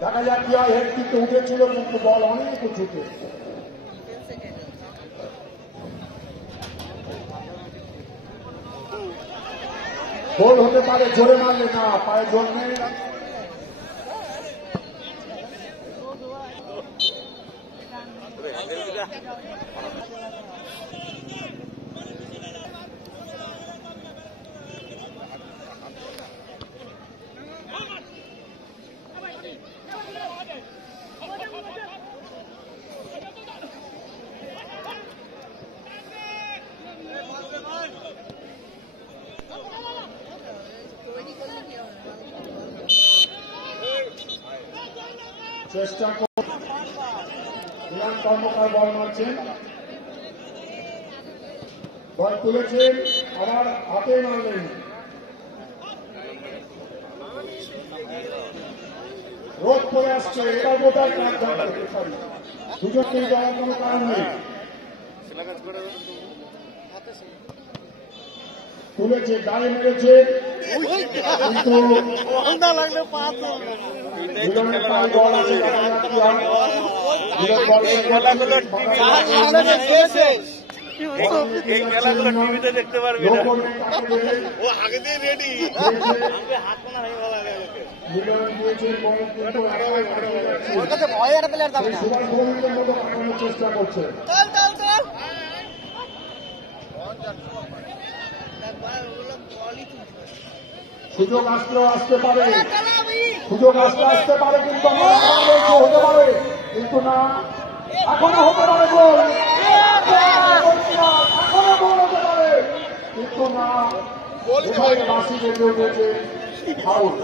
দেখা যাক কি হয়। হেড কিন্তু উঠেছিল কিন্তু বল অনেক উঁচুতে। গোল হতে পারে, জোরে মারলে না, পায়ে জোর নেই। চেষ্টা মিলান কর্মকার বল মারছেন, বল তুলেছেন, আবার হাতে মারলেন। রোদ পড়ে আসছে, এবার বোধহয় দুজনকে যাওয়ার কোন কারণ নেই। তুলেছে, গায়ে মেরেছে, কিন্তু মিলনের পায়ে বল আছে। এই খেলাগুলো টিভিতে দেখতে পারবি না, ও আগে দিয়ে রেডি। চেষ্টা করছে, সুযোগ আসলেও আসতে পারে, সুযোগ আসতে পারে, কিন্তু হতে পারে, কিন্তু না, এখনো হতে পারে গোল, এখনো গোল হতে পারে, কিন্তু না, বাসি বেঁধে উঠেছে ফাউল।